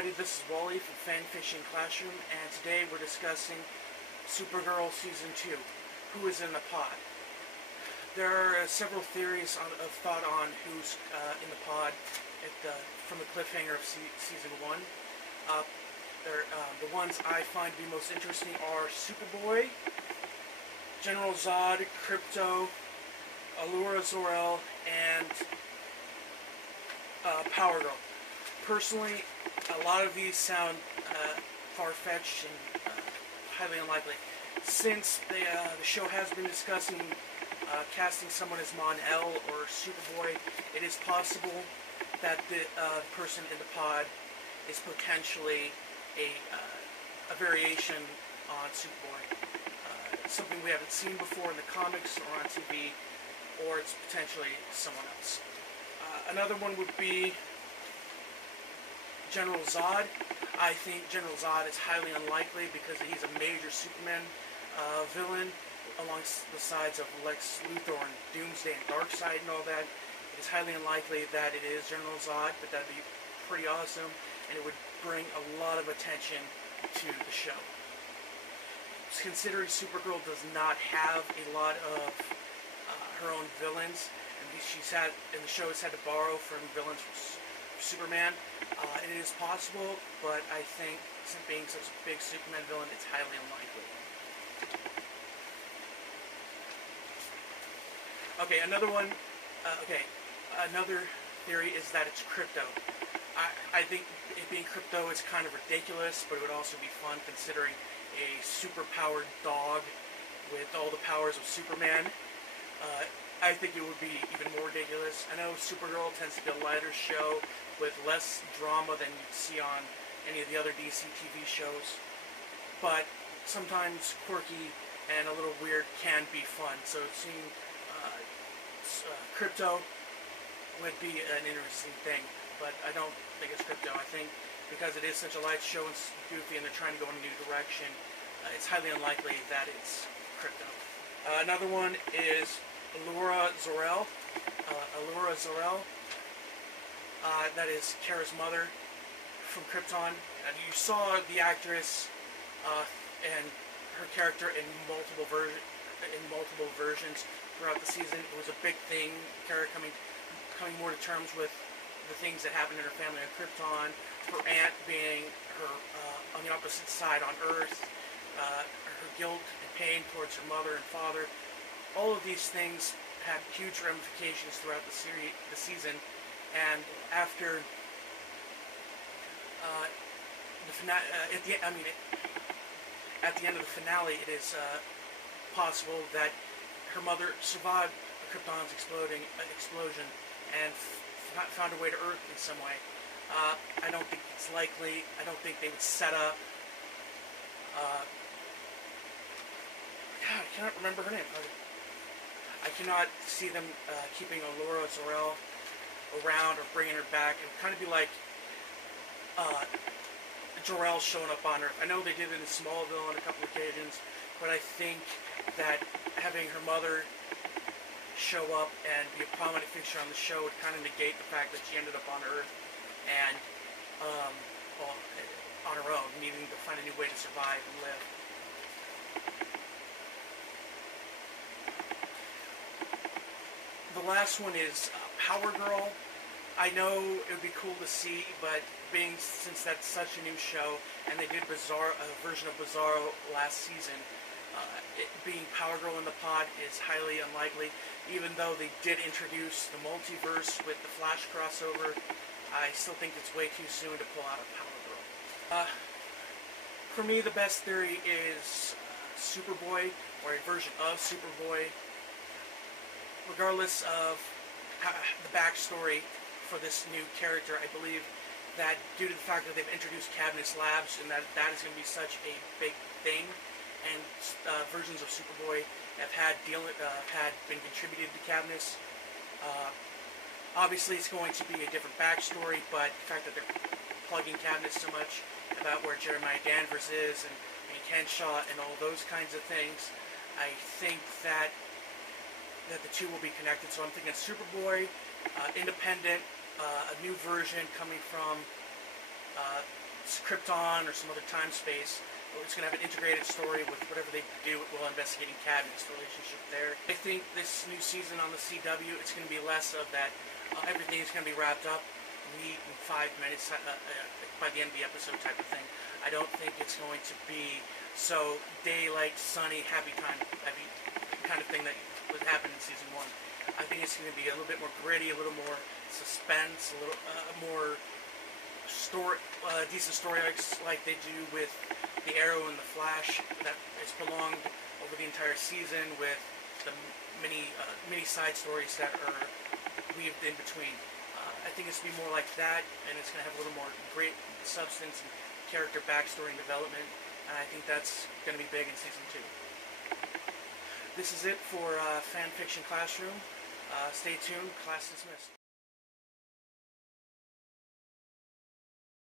everybody, this is Wally from Fan Fishing Classroom, and today we're discussing Supergirl Season 2, Who is in the Pod. There are several theories of thought on who's in the pod from the cliffhanger of Season 1. The ones I find to be most interesting are Superboy, General Zod, Krypto, Allura Zor-El, and Power Girl. Personally, a lot of these sound far-fetched and highly unlikely. Since the show has been discussing casting someone as Mon-El or Superboy, it is possible that the person in the pod is potentially a variation on Superboy. Something we haven't seen before in the comics or on TV, or it's potentially someone else. Another one would be General Zod. I think General Zod is highly unlikely because he's a major Superman villain along the sides of Lex Luthor and Doomsday and Darkseid and all that. It is highly unlikely that it is General Zod, but that'd be pretty awesome, and it would bring a lot of attention to the show. Considering Supergirl does not have a lot of her own villains, and the show has had to borrow from villains from Superman. It is possible, but I think being such a big Superman villain, it's highly unlikely. Okay, another theory is that it's Krypto. I think it being Krypto is kind of ridiculous, but it would also be fun considering a super-powered dog with all the powers of Superman. I think it would be even more ridiculous. I know Supergirl tends to be a lighter show with less drama than you'd see on any of the other DC TV shows, but sometimes quirky and a little weird can be fun. So seeing Krypto would be an interesting thing, but I don't think it's Krypto. I think because it is such a light show and goofy and they're trying to go in a new direction, it's highly unlikely that it's Krypto. Another one is Allura Zor-El. That is Kara's mother from Krypton. And you saw the actress and her character in multiple versions throughout the season. It was a big thing. Kara coming more to terms with the things that happened in her family on Krypton. Her aunt being her on the opposite side on Earth. Her guilt and pain towards her mother and father. All of these things had huge ramifications throughout the season, and after at the end of the finale, it is possible that her mother survived Krypton's explosion and found her way to Earth in some way. I don't think it's likely. I don't think they would set up. God, I cannot remember her name. I cannot see them keeping Allura Zor-El around or bringing her back. It would kind of be like Jor-El showing up on Earth. I know they did it in Smallville on a couple occasions, but I think that having her mother show up and be a prominent fixture on the show would kind of negate the fact that she ended up on Earth and on her own, needing to find a new way to survive and live. The last one is Power Girl. I know it would be cool to see, but since that's such a new show, and they did a version of Bizarro last season, being Power Girl in the pod is highly unlikely. Even though they did introduce the multiverse with the Flash crossover, I still think it's way too soon to pull out a Power Girl. For me, the best theory is Superboy, or a version of Superboy. Regardless of the backstory for this new character, I believe that due to the fact that they've introduced Cadmus Labs and that is going to be such a big thing, and versions of Superboy have been contributed to Cadmus. Obviously, it's going to be a different backstory, but the fact that they're plugging Cadmus so much about where Jeremiah Danvers is and Kenshaw and all those kinds of things, I think that the two will be connected. So I'm thinking Superboy, independent, a new version coming from Krypton or some other time space. It's going to have an integrated story with whatever they do while investigating Cadmus, the relationship there. I think this new season on the CW, it's going to be less of that. Everything is going to be wrapped up neat in 5 minutes by the end of the episode type of thing. I don't think it's going to be so daylight, sunny, happy time, kind of thing that would happen in season 1. I think it's going to be a little bit more gritty, a little more suspense, a little more decent story arcs like they do with the Arrow and the Flash that is prolonged over the entire season with the mini side stories that are weaved in between. I think it's going to be more like that, and it's going to have a little more great substance and character backstory and development, and I think that's going to be big in season 2. This is it for Fan Fiction Classroom. Stay tuned. Class dismissed.